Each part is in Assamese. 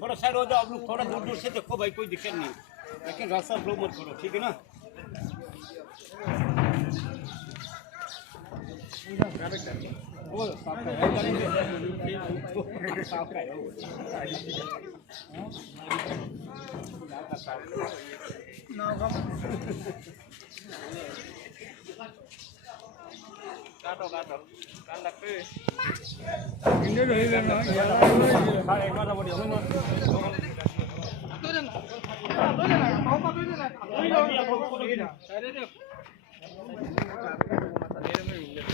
थोड़ा साइड हो जाओ आप लोग थोड़ा दूर दूर से देखो भाई कोई दिक्कत नहीं लेकिन रास्ता ब्लो मत करो ठीक है ना काटो काटो कान लगते इंडिया रही लेना यार एक बार बोलिए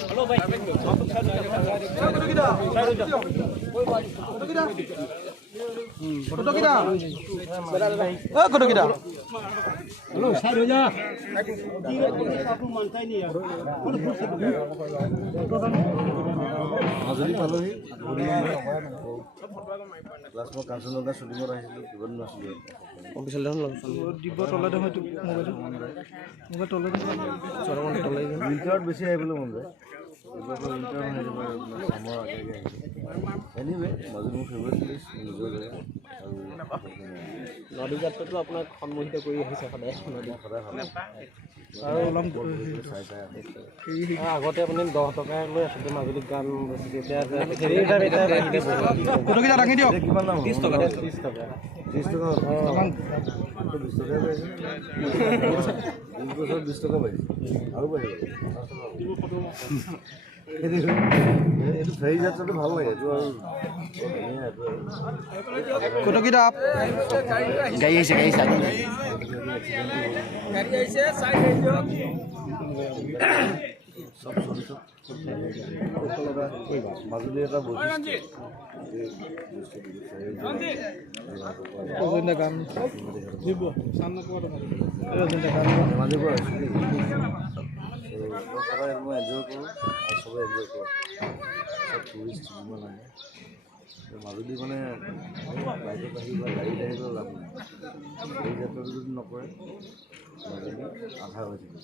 हेलो भाई फोटो किधर फोटो किधर हेलो साइड हो जा आपको मानता ही नहीं यार মাজুলী পালোহি লাষ্ট মই কাঞ্চনজংঘা শ্বুটিঙত আহিছিলোঁ কিমান নাছিলোঁ অফিচিয়েল দিব তলতে হয়তো মোবাইল তলতে উইণ্টাৰত বেছি আহিবলৈ মন যায় এইবাৰ উইণ্টাৰ চামৰ আগে আগে আহিছোঁ এনিৱে মাজুলী মোৰ ফেভৰেট প্লেচ নিজৰ জেগা আৰু নদী যাত্ৰাটো আপোনাক সন্মোহিত কৰি আহিছে সদায় সদায় ভাল আৰু অলপ চাই চাই আগতে আপুনি 10 টকা লৈ আছিলে মাজুলীত গান এতিয়া ফটোকেইটা দাঙি দিয়ক কিমান দাম 30 টকা 30 টকা 20 টকাই পাইছোঁ 20 টকা পাইছোঁ আৰু বাঢ়িব এইটো ফেৰী যাত্ৰাটো ভাল লাগে এইটো আৰু ফটোকেইটা গাড়ী আহিছে সব চলি চব মাজুলী এটা বৈশিষ্ট্য গান দিব সামনে মাজে পৰা সদায় মই এনজয় কৰোঁ আৰু চবে এনজয় কৰোঁ চব টুৰিষ্ট যিমান আহে মাজুলী মানে বাইকত আহি বা গাড়ীত আহিলেও লাভ নাই এই যাত্ৰাটো যদি নকৰে মাজুলী আধা হৈ থাকে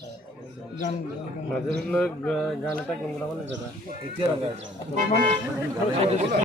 মাজুলীলৈ গান এটা গুণগুণাব দাদা এতিয়া